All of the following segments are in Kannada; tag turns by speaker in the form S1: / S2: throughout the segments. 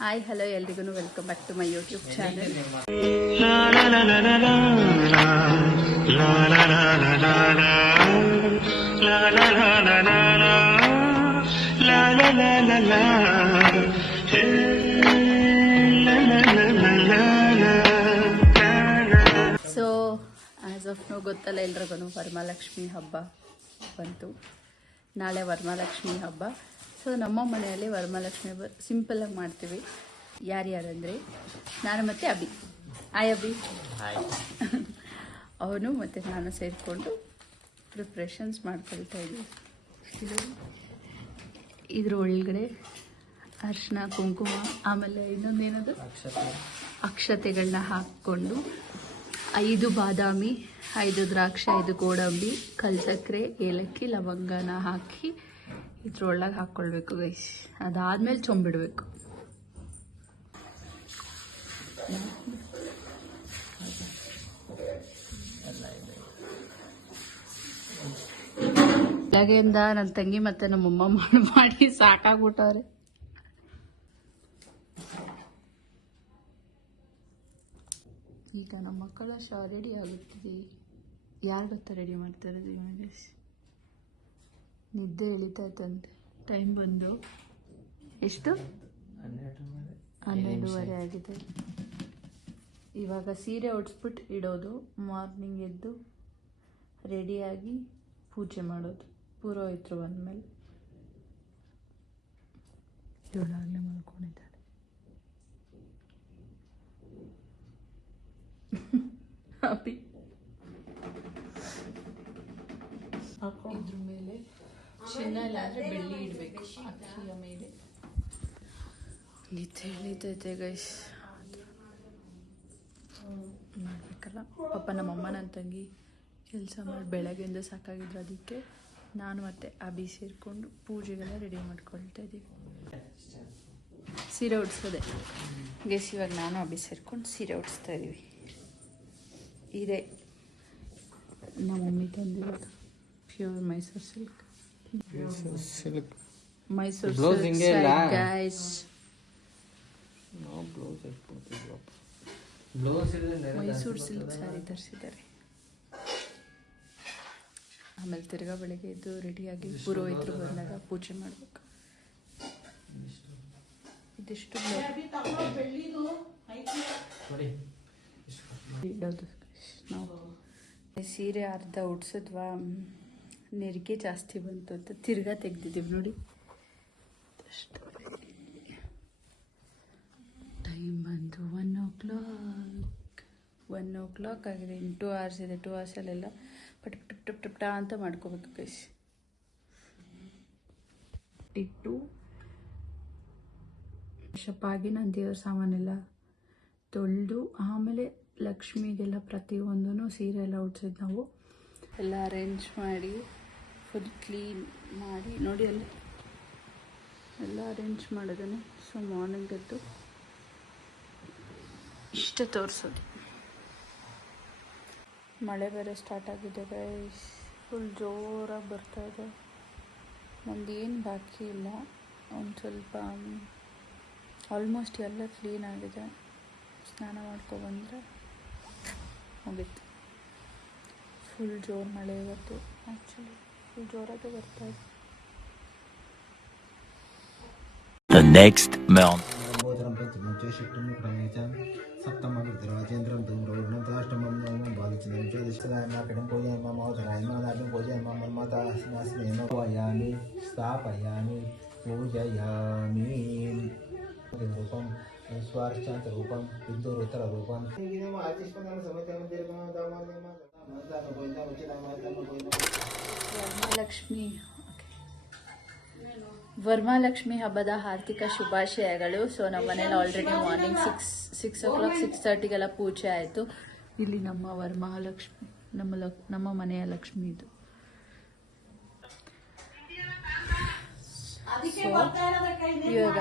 S1: ಹಾಯ್ ಹಲೋ ಎಲ್ರಿಗೂ welcome back to my YouTube channel so as of know ಗೊತ್ತಲ್ಲ ಎಲ್ರಿಗೂ, ವರಮಹಾಲಕ್ಷ್ಮಿ ಹಬ್ಬ ಬಂತು. ನಾಳೆ ವರಮಹಾಲಕ್ಷ್ಮಿ ಹಬ್ಬ. ಸೊ ನಮ್ಮ ಮನೆಯಲ್ಲಿ ವರಮಹಾಲಕ್ಷ್ಮಿ ಹಬ್ಬ ಸಿಂಪಲ್ಲಾಗಿ ಮಾಡ್ತೀವಿ. ಯಾರ್ಯಾರಂದರೆ ನಾನು ಮತ್ತು ಅಭಿ. ಆಯ್ ಅಭಿ. ಅವನು ಮತ್ತು ನಾನು ಸೇರಿಕೊಂಡು ಪ್ರಿಪ್ರೇಷನ್ಸ್ ಮಾಡ್ಕೊಳ್ತಾ ಇದ್ದೀವಿ ಇದ್ರ ಒಳಗಡೆ ಅರಿಶಿನ ಕುಂಕುಮ ಆಮೇಲೆ ಇನ್ನೊಂದೇನದು? ಅಕ್ಷತೆಗಳನ್ನ ಹಾಕ್ಕೊಂಡು ಐದು ಬಾದಾಮಿ, ಐದು ದ್ರಾಕ್ಷಿ, ಐದು ಗೋಡಂಬಿ, ಕಲ್ಸಕ್ರೆ, ಏಲಕ್ಕಿ, ಲವಂಗನ ಹಾಕಿ ಇದ್ರೊಳಗೆ ಹಾಕ್ಕೊಳ್ಬೇಕು ಗೈಸ್ ಅದಾದ್ಮೇಲೆ ಚೊಂಬಿಡಬೇಕು. ಬೆಳಗ್ಗೆಯಿಂದ ನನ್ನ ತಂಗಿ ಮತ್ತೆ ನಮ್ಮಮ್ಮ ಮಾಡಿ ಸಾಕಾಗ್ಬಿಟ್ಟವ್ರೆ ಈಗ ನಮ್ಮ ಮಕ್ಕಳ ಶಾ ರೆಡಿ ಆಗುತ್ತಿದೆ. ಯಾರು ಗೊತ್ತಾ ರೆಡಿ ಮಾಡ್ತಾರೆ ಇವಾಗ ನಿದ್ದೆ ಎಳಿತಾ ಇತ್ತಂತೆ ಟೈಮ್ ಬಂದು. ಎಷ್ಟು? ಹನ್ನೆರಡೂವರೆ ಆಗಿದೆ. ಇವಾಗ ಸೀರೆ ಉಡ್ಸ್ಬಿಟ್ಟು ಇಡೋದು. ಮಾರ್ನಿಂಗ್ ಎದ್ದು ರೆಡಿಯಾಗಿ ಪೂಜೆ ಮಾಡೋದು. ಪುರೋಹಿತರು ಬಂದಮೇಲೆ. ಇವಳಾಗಲೇ ಮಾಡ್ಕೊಂಡಿದ್ದಾಳೆ ಅಪ್ಪಿ ಇದ್ರ ಮೇಲೆ ಚಿನ್ನ ಇಲ್ಲಾಂದ್ರೆ ಬೆಳ್ಳಿ ಇಡಬೇಕು ಅಕ್ಕಿಯ ಮೇಲೆ. ನಿದ್ದೆ ಎಳಿತೈತೆ ಗೈಸ್ ಮಾಡಬೇಕಲ್ಲ? ಪಾಪ ನಮ್ಮಮ್ಮ ನನ್ನ ತಂಗಿ ಕೆಲಸ ಮಾಡಿ ಬೆಳಗ್ಗೆಯಿಂದ ಸಾಕಾಗಿದ್ರು ಅದಕ್ಕೆ ನಾನು ಮತ್ತೆ ಅಭಿ ಸೇರಿಕೊಂಡು ಪೂಜೆಗೆಲ್ಲ ರೆಡಿ ಮಾಡ್ಕೊಳ್ತಾ ಇದ್ದೀವಿ ಸೀರೆ ಉಡ್ಸೋದೆ. ಗೆಸ್ ಇವಾಗ ನಾನು ಅಭಿ ಸೇರ್ಕೊಂಡು ಸೀರೆ ಉಡಿಸ್ತಾ ಇದ್ದೀವಿ ಇದೆ. ನಮ್ಮ mummy ತಂದಿರೋದು pure Mysore silk
S2: silk
S1: Mysore
S2: Blouse ಹಿಂಗೆ ಇಲ್ಲ? Guys blouse blouse
S1: Mysore silk sari ತರಿಸಿದ್ದಾರೆ. ಆಮೇಲೆ ತಿರ್ಗಾ ಬೆಳಿಗ್ಗೆ ಎದ್ದು ರೆಡಿಯಾಗಿ ಪುರೋಹಿತರು ಬಂದಾಗ ಪೂಜೆ ಮಾಡಬೇಕು. ಇದಿಷ್ಟು ಸೀರೆ ಅರ್ಧ ಉಡ್ಸಿದ್ವಾ? ನೆರಿಗೆ ಜಾಸ್ತಿ ಬಂತು ಅಂತ ತಿರ್ಗಾ ತೆಗ್ದಿದ್ದೀವಿ ನೋಡಿ. ಟೈಮ್ ಬಂತು one o'clock one o'clock ಆಗಿದೆ. ಇನ್ನು ಟೂ ಅವರ್ಸ್ ಇದೆ ಟೂ ಅವರ್ಸಲ್ಲೆಲ್ಲ ಪಟ್ ಟಿಪ್ ಟಿಪ್ ಟಾ ಅಂತ ಮಾಡ್ಕೋಬೇಕು ಕೈಸ್ ಇಟ್ಟು ಶಪ್ಪಾಗಿ ನಾನು ದೇವ್ರ ಸಾಮಾನೆಲ್ಲ ತೊಳೆದು ಆಮೇಲೆ ಲಕ್ಷ್ಮಿಗೆಲ್ಲ ಪ್ರತಿಯೊಂದೂ ಸೀರೆ ಎಲ್ಲ ಉಡ್ಸಿದ್ದು ನಾವು. ಎಲ್ಲ ಅರೇಂಜ್ ಮಾಡಿ ಫುಲ್ ಕ್ಲೀನ್ ಮಾಡಿ, ನೋಡಿ ಅಲ್ಲಿ. ಎಲ್ಲ ಅರೇಂಜ್ ಮಾಡಿದ್ದಾನೆ. ಸೊ ಮಾರ್ನಿಂಗ್ ಎದ್ದು ಇಷ್ಟ ತೋರಿಸೋದು. ಮಳೆ ಬೇರೆ ಸ್ಟಾರ್ಟ್ ಆಗಿದೆ ಗೈಸ್ ಫುಲ್ ಜೋರಾಗಿ ಬರ್ತಾ ಇದೆ. ನಮ್ದು ಏನು ಬಾಕಿ ಇಲ್ಲ. ಒಂದು ಸ್ವಲ್ಪ ಆಲ್ಮೋಸ್ಟ್ ಎಲ್ಲ ಕ್ಲೀನ್ ಆಗಿದೆ. ಸ್ನಾನ ಮಾಡ್ಕೊಬಂದರೆ ಮುಗೀತು ಫುಲ್ ಜೋರು ಮಳೆ ಇವತ್ತು ಆ್ಯಕ್ಚುಲಿ ಫುಲ್ ಜೋರಾಗೆ ಬರ್ತಾ ಇದೆ
S3: The next morning.
S4: बोधरं पञ्चमं क्रमेचं सप्तमं रुद्रराजेन्द्रं धूम्रवर्णताष्टमं नवमं बालचन्द्रं चोदशनाकटं पूजयामः महोदरायमः नाटं पूजयामः मन्मदास्नास्मेन पूजयामि स्थापयामि पूजयामि रूपं ಸ್ವಾರಸ್ಯಾಂತ
S1: ಲಕ್ಷ್ಮಿ ವರ್ಮಾಲಕ್ಷ್ಮಿ ಹಬ್ಬದ ಆರ್ಥಿಕ ಶುಭಾಶಯಗಳು. ಸೊ ನಮ್ಮ ಮನೇಲಿ already morning six six o'clock six ತರ್ಟಿಗೆಲ್ಲ ಪೂಜೆ ಆಯಿತು. ಇಲ್ಲಿ ನಮ್ಮ ವರಮಹಾಲಕ್ಷ್ಮಿ ನಮ್ಮ ಲಕ್, ನಮ್ಮ ಮನೆಯ ಲಕ್ಷ್ಮಿ ಇದು. So, ಇವಾಗ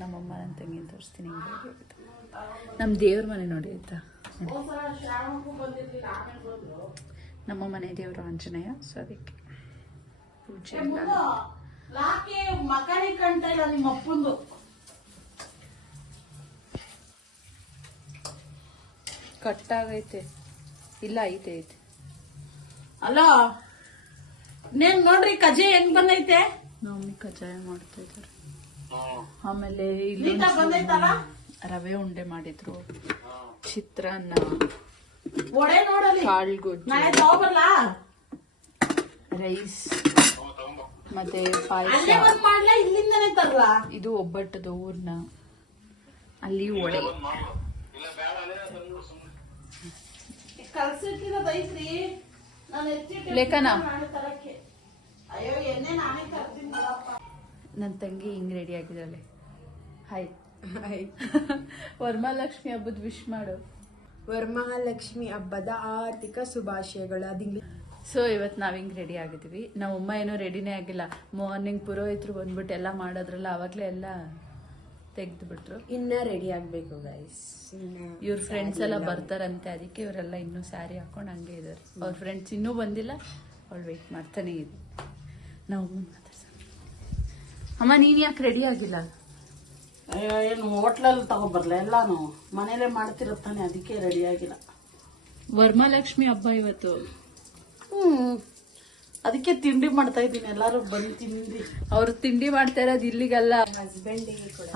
S1: ನಮ್ಮಮ್ಮ ನನ್ನ ತಂಗಿ ತೋರಿಸ್ತೀನಿ ನಮ್ಮ ದೇವ್ರ ಮನೆ ನೋಡಿ ಆಯ್ತಾ? ನಮ್ಮ ಮನೆ ದೇವರು ಆಂಜನೇಯ ಸೊ ಅದಕ್ಕೆ ಪೂಜೆ ಕಟ್ಟಾಗೈತೆ. ಇಲ್ಲ ಐತೆ ಐತೆ.
S5: ಅಲ್ಲ ನೇನ್ ನೋಡ್ರಿ ಕಜೆ ಹೆಂಗ್ ಬಂದೈತೆ?
S1: ಮಮ್ಮಿ ಕಜ್ಜಾಯ ಮಾಡ್ತಾ ಇದ್ದಾರೆ. ಆಮೇಲೆ ಇಲ್ಲಿ ರವೆ ಉಂಡೆ ಮಾಡಿದ್ರು. ಚಿತ್ರಾನ್ನ.
S5: ವಡೆ ನೋಡಲಿ
S1: ಕಾಳ್ಗೊಜ್ಜು.
S5: ನಾಳೆ ತಗೋಬರ್ಲಾ
S1: ರೈಸ್. ಮತ್ತೆ ಪಾಯಸ.
S5: ಮಾಡ್ಲಾ? ಇಲ್ಲಿಂದನೇ ತರ್ಲಾ?
S1: ಇದು ಒಬ್ಬಟ್ಟದ ಊರ್ನ. ಅಲ್ಲಿ ಒಡೆ
S5: ಕಲ್ಸಿಟ್ಟಿರೋದೈತ್ರಿ ನಾನು ಮಾಡಿ
S1: ಲೇಖನ.
S5: ಅಯ್ಯೋ ಎಣ್ಣೆ ನಾನೇ ತರ್ತೀನಿ ಬಿಡಪ್ಪ.
S1: ನನ್ನ ತಂಗಿ ಹಿಂಗ್ ರೆಡಿ ಆಗಿದ್ದಾಳೆ. ಹಾಯ್ ವರಮಹಾಲಕ್ಷ್ಮಿ ಹಬ್ಬದ ವಿಶ್ ಮಾಡು.
S6: ವರ್ಮಹಾಲಕ್ಷ್ಮಿ ಹಬ್ಬದ ಆರ್ಥಿಕ ಶುಭಾಶಯಗಳು ಅದಿಂಗ್ಲಿ
S1: ಸೊ ಇವತ್ತು ನಾವು ಹಿಂಗೆ ರೆಡಿ ಆಗಿದೀವಿ. ನಮ್ಮ ಅಮ್ಮ ಏನೋ ರೆಡಿನೇ ಆಗಿಲ್ಲ. ಮಾರ್ನಿಂಗ್ ಪುರೋಹಿತರು ಬಂದ್ಬಿಟ್ಟು ಎಲ್ಲ ಮಾಡೋದ್ರಲ್ಲ ಅವಾಗ್ಲೇ ಎಲ್ಲ ತೆಗೆದು ಬಿಟ್ರು
S6: ಇನ್ನ ರೆಡಿ ಆಗಬೇಕು ಗೈಸ್ ಇನ್ನ
S1: ಇವ್ರ ಫ್ರೆಂಡ್ಸ್ ಎಲ್ಲ ಬರ್ತಾರಂತೆ ಅದಕ್ಕೆ ಇವರೆಲ್ಲ ಇನ್ನೂ ಸ್ಯಾರಿ ಹಾಕೊಂಡು ಹಂಗೆ ಇದ್ದಾರೆ ಅವ್ರ ಫ್ರೆಂಡ್ಸ್ ಇನ್ನೂ ಬಂದಿಲ್ಲ. ಅವಳು ವೆಯ್ಟ್ ಮಾಡ್ತಾನೆ ಇದೆ ನಾವು ಮಾತಾಡ್ಸ ಅಮ್ಮ ನೀನ್ ಯಾಕೆ ರೆಡಿ ಆಗಿಲ್ಲ?
S5: ಅಯ್ಯೋ ಏನು ಹೋಟ್ಲಲ್ಲಿ ತಗೊಬರ್ಲ? ಎಲ್ಲಾನು? ಮನೇಲೆ ಮಾಡ್ತಿರತ್ತಾನೆ ಅದಕ್ಕೆ ರೆಡಿ ಆಗಿಲ್ಲ.
S1: ವರ್ಮಾಲಕ್ಷ್ಮಿ ಹಬ್ಬ ಇವತ್ತು.
S5: ಹ್ಮ್. ಅದಕ್ಕೆ ತಿಂಡಿ ಮಾಡ್ತಾ ಇದ್ದೀನಿ. ಎಲ್ಲಾರು ಬಂದು ತಿಂದಿ
S1: ಅವ್ರು ತಿಂಡಿ ಮಾಡ್ತಾ ಇರೋದು ಇಲ್ಲಿಗಲ್ಲ.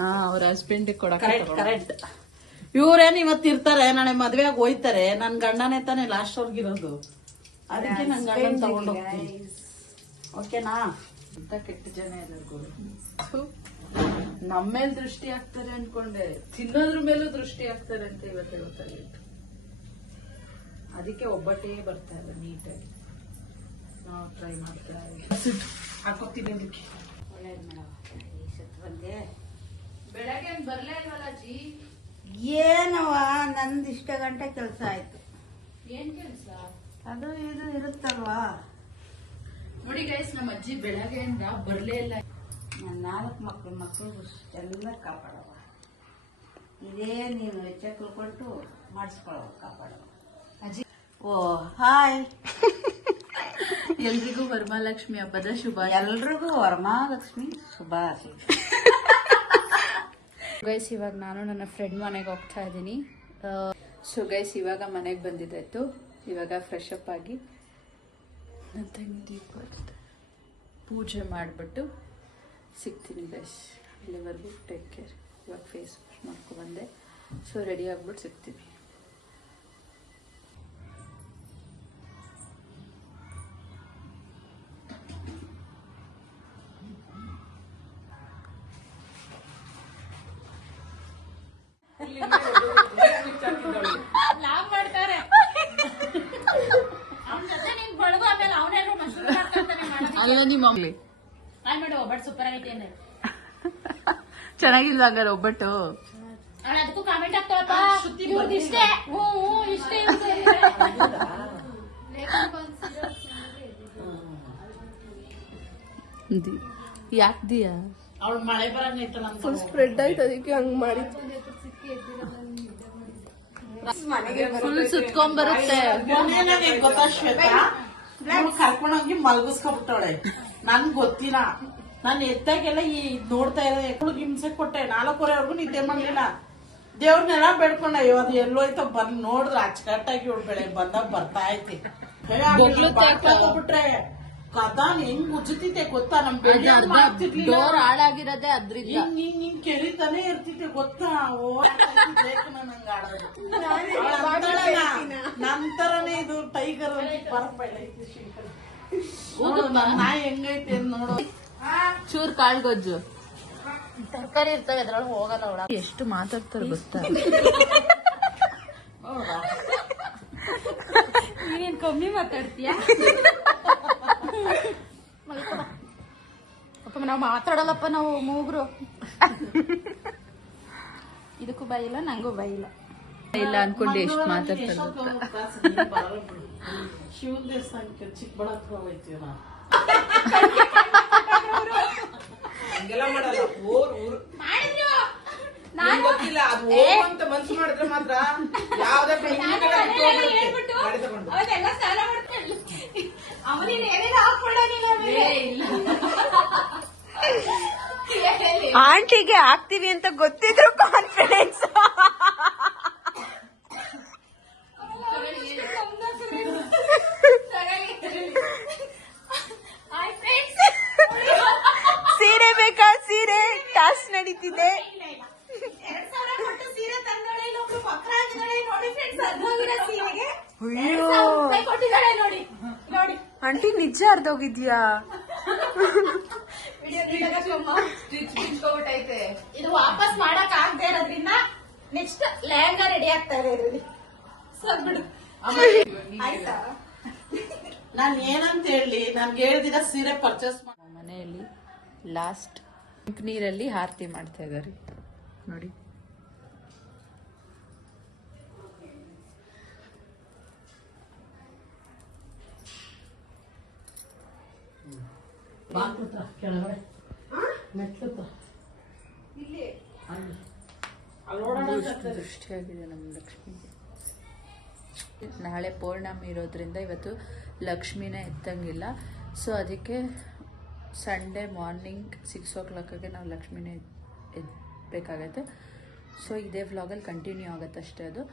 S1: ಹಾ ಅವ್ರ ಹಸ್ಬೆಂಡ್ ಕೊಡ
S5: ಕರೆಕ್ಟ್ ಇವ್ರೇನ್ ಇವತ್ತು ಇರ್ತಾರೆ ನಾಳೆ ಮದ್ವೆಯಾಗ ಹೋಯ್ತಾರೆ. ನನ್ ಗಂಡನೇ ತಾನೆ ಲಾಸ್ಟ್ ಅವ್ರಿಗಿರೋದು. ಅದಕ್ಕೆ ನನ್ನ ಗಂಡನ್ ತಗೊಂಡು ಹೋಗ್ತೀನಿ. ಓಕೆನಾ?
S1: ಅಂತ ಕೆಟ್ಟ ಜನ ಎಲ್ಲರಿಗೂ. ನಮ್ಮ ಮೇಲೆ ದೃಷ್ಟಿ ಆಗ್ತಾರೆ ಅನ್ಕೊಂಡೆ. ತಿನ್ನೋದ್ರ ಮೇಲೂ ದೃಷ್ಟಿ ಆಗ್ತಾರೆ ಅಂತ ಇವತ್ತು ಹೇಳ್ತಾರೆ ಅದಕ್ಕೆ ಒಬ್ಬಟ್ಟೇ ಬರ್ತಾ ಇಲ್ಲ ನೀಟಾಗಿ. ನಾವು ಟ್ರೈ ಮಾಡ್ತಾ
S5: ಹಾಕೋತೀನಿ ಅದಕ್ಕೆ.
S1: ಬೆಳಗ್ಗೆ ಬರ್ಲೇ ಇಲ್ವಲ್ಲ ಜಿ
S7: ಏನವ ನಂದು ಇಷ್ಟ ಗಂಟೆ ಕೆಲಸ ಆಯ್ತು.
S1: ಏನ್ ಕೆಲ್ಸ?
S7: ಅದು ಇದು ಇರುತ್ತಲ್ವಾ?
S1: ನೋಡಿ ಗೈಸ್ ನಮ್ಮ ಅಜ್ಜಿ ಬೆಳಗ್ಗೆಯಿಂದ ಬರಲೇ ಇಲ್ಲ.
S7: ನನ್ನ ನಾಲ್ಕು ಮಕ್ಕಳು ಮಕ್ಕಳು ಎಲ್ಲ ಕಾಪಾಡವ ಇದೇ ನೀನು ವೆಚ್ಚ ಕೊಟ್ಟು ಮಾಡಿಸ್ಕೊಳವ ಕಾಪಾಡವ
S1: ಅಜ್ಜಿ
S7: ಓ ಹಾಯ್.
S1: ಎಲ್ರಿಗೂ ವರಮಹಾಲಕ್ಷ್ಮಿ ಹಬ್ಬದ ಶುಭ
S7: ಎಲ್ರಿಗೂ ವರಮಹಾಲಕ್ಷ್ಮಿ ಶುಭ
S1: ಗೈಸ್ ಇವಾಗ ನಾನು ನನ್ನ ಫ್ರೆಂಡ್ ಮನೆಗೆ ಹೋಗ್ತಾ ಇದ್ದೀನಿ. ಸೊ ಗೈಸ್ ಇವಾಗ ಮನೆಗೆ ಬಂದಿದ್ದಾಯ್ತು. ಇವಾಗ ಫ್ರೆಶ್ ಅಪ್ ಆಗಿ ನನ್ನ ತಂಗಿ ದೀಪ. ಪೂಜೆ ಮಾಡಿಬಿಟ್ಟು ಸಿಗ್ತೀನಿ ಗೈಸ್ ಇಲ್ಲಿವರೆಗೂ ಟೇಕ್ ಕೇರ್ ಇವಾಗ ಫೇಸ್ ವಾಶ್ ಮಾಡ್ಕೊಬಂದೆ ಸೊ ರೆಡಿ ಆಗ್ಬಿಟ್ಟು ಸಿಗ್ತೀನಿ. ಅಲ್ಲ ನಿಮ್ಮ ಚೆನ್ನಾಗಿಲ್ಲ ಹಂಗಾರೆ ಒಬ್ಬಟ್ಟು?
S8: ಅದಕ್ಕೂ ಕಾಮೆಂಟ್ ಆಗ್ತಾಳಪ್ಪ ಇಷ್ಟೇ. ಹ್ಞೂ ಹ್ಞೂ ಇಷ್ಟೇ
S5: ಅವ್ಳು ಮಳೆ
S6: ಫುಲ್ ಸ್ಪ್ರೆಡ್ ಆಯ್ತು ಅದಕ್ಕೆ ಹಂಗ್ ಮಾಡಿ.
S1: ಫುಲ್ ಸುತ್ಕೊಂಡ್ ಬರುತ್ತೆ.
S5: ಗೊತ್ತಾ ಶ್ವೇತಾ? ಕರ್ಕೊಂಡೋಗಿ ಮಲ್ಗಿಸ್ಕೊಬಿಟ್ಟವಳೆ. ನನ್ ಗೊತ್ತಿಲ್ಲ. ನಾನು ಎತ್ತಾಗೆಲ್ಲ ಈ ನೋಡ್ತಾ ಇರೋದು ಎಕ್ಕಳು ಹಿಂಸೆ ಕೊಟ್ಟೆ. ನಾಲ್ಕೂವರೆವರೆಗೂ ನಿದ್ದೆ ಮಾಡ್ಲಿಲ್ಲ. ದೇವ್ರನ್ನೆಲ್ಲ ಬೇಡ್ಕೊಂಡ. ಅಯ್ಯೋ ಅದು ಎಲ್ಲೋಯ್ತೋ. ಬಂದ್ ನೋಡಿದ್ರೆ. ಅಚ್ಚುಕಟ್ಟಾಗಿ ಇವಳು ಬೆಳೆ ಬಂದಾಗ ಬರ್ತಾ ಐತಿ. ಹೋಗ್ಬಿಟ್ರೆ ಕದಾನ್ ಹೆಂಗ್ ಉಜ್ಜುತ್ತಿದ್ದೆ ಗೊತ್ತಾ? ನಮ್ ಬೆಳಿ
S1: ಡೋರ್ ಹಾಳಾಗಿರೋದೇ ಅದ್ರಿಂದ.
S5: ಹಿಂಗ್ ಹಿಂಗ್ ಹಿಂಗ್ ಕೆರಿತಾನೆ ಇರ್ತಿದ್ದೆ ಗೊತ್ತಾ? ಓ ನಂಗೆ ಆಡೋದು. ನಂತರನೇ ಇದು ಟೈಗರ್ ನನ್ ನಾಯಿ ಹೆಂಗೈತೆ ನೋಡೋ. ನೋಡು
S1: ಚೂರ್ ಕಾಳ್ಗೊಜ್ಜು.
S8: ತರಕಾರಿ ಇರ್ತವೆ ಅದ್ರೊಳಗೆ ಹೋಗಲ್ಲ ಅವಳ.
S1: ಎಷ್ಟು ಮಾತಾಡ್ತಾರೆ ಗೊತ್ತಾ?
S8: ನೀನ್ ಕಮ್ಮಿ ಮಾತಾಡ್ತೀಯ? ಅಪ್ಪ ನಾವು ಮಾತಾಡಲ್ಲಪ್ಪ ನಾವು ಮೂಗ್ರು. ಇದಕ್ಕೂ ಬಾಯಿಲ್ಲ ನಂಗೂ ಬಾಯಿಲ್ಲ
S1: ಇಲ್ಲ ಅನ್ಕೊಂಡು ಎಷ್ಟು ಮಾತಾಡ್ತಾರೆ ಗೊತ್ತಾ
S5: ಶಿವನ್ ದೇವಸ್ಥಾನಕ್ಕೆ ಚಿಕ್ಕಬಳ್ಳಾಪುರ ಹೋಯ್ತೀವಿ ನಾವು
S2: ಹಂಗೆಲ್ಲ ಮಾಡಲ್ಲ ಊರ್. ಊರ್ ನಿಂಗ್ ಗೊತ್ತಿಲ್ಲ ಅದು ಹೋಗು ಅಂತ ಮನ್ಸು ಮಾಡಿದ್ರೆ ಮಾತ್ರ ಯಾವ್ದೇ
S8: ಆಂಟಿಗೆ ಆಗ್ತೀವಿ ಅಂತ ಗೊತ್ತಿದ್ರು ಕಾನ್ಫಿಡೆನ್ಸ್ ಸೀರೆ ಬೇಕಾ? ಸೀರೆ. ಟಾಸ್ ನಡೀತಿದೆ. ಅಯ್ಯೋ.
S6: ಕೊಟ್ಟಿದ್ದಾಳೆ ನೋಡಿ ನೋಡಿ.
S8: ಆಂಟಿ ನಿಜ ಅರ್ಧೋಗಿದ್ಯಾ?
S6: ಇದು ವಾಪಸ್ ಮಾಡಕ್ ಆಗದೆ ಇರೋದ್ರಿಂದ ನೆಕ್ಸ್ಟ್ ಲೆಹಂಗಾ ರೆಡಿ ಆಗ್ತಾ ಇದೆ ಇದ್ರಲ್ಲಿ. ಬಿಡು. ಆಯ್ತಾ?
S5: ನಾನು ಏನಂತ ಹೇಳಿ ನಾನು ಹೇಳ್ದಿರ ಸೀರೆ ಪರ್ಚೇಸ್ ಮಾಡು
S1: ಮನೆಯಲ್ಲಿ ಲಾಸ್ಟ್ ನೀರಲ್ಲಿ ಆರತಿ ಮಾಡ್ತಾ ಇದ್ದಾರೆ. ನೋಡಿ.
S5: ಕೆಳಗಡೆ.
S1: ಎಷ್ಟು ದೃಷ್ಟಿಯಾಗಿದೆ ನಮ್ಮ ಲಕ್ಷ್ಮಿಗೆ. ನಾಳೆ ಪೌರ್ಣಮಿ ಇರೋದ್ರಿಂದ ಇವತ್ತು ಲಕ್ಷ್ಮಿನೇ ಎತ್ತಂಗಿಲ್ಲ. ಸೊ ಅದಕ್ಕೆ ಸಂಡೇ ಮಾರ್ನಿಂಗ್ ಸಿಕ್ಸ್ ಓ ಕ್ಲಾಕಾಗೆ ನಾವು ಲಕ್ಷ್ಮಿನೇ ಎದ್ಬೇಕಾಗತ್ತೆ ಸೊ ಇದೇ ವ್ಲಾಗಲ್ಲಿ ಕಂಟಿನ್ಯೂ ಆಗುತ್ತೆ ಅಷ್ಟೇ ಅದು.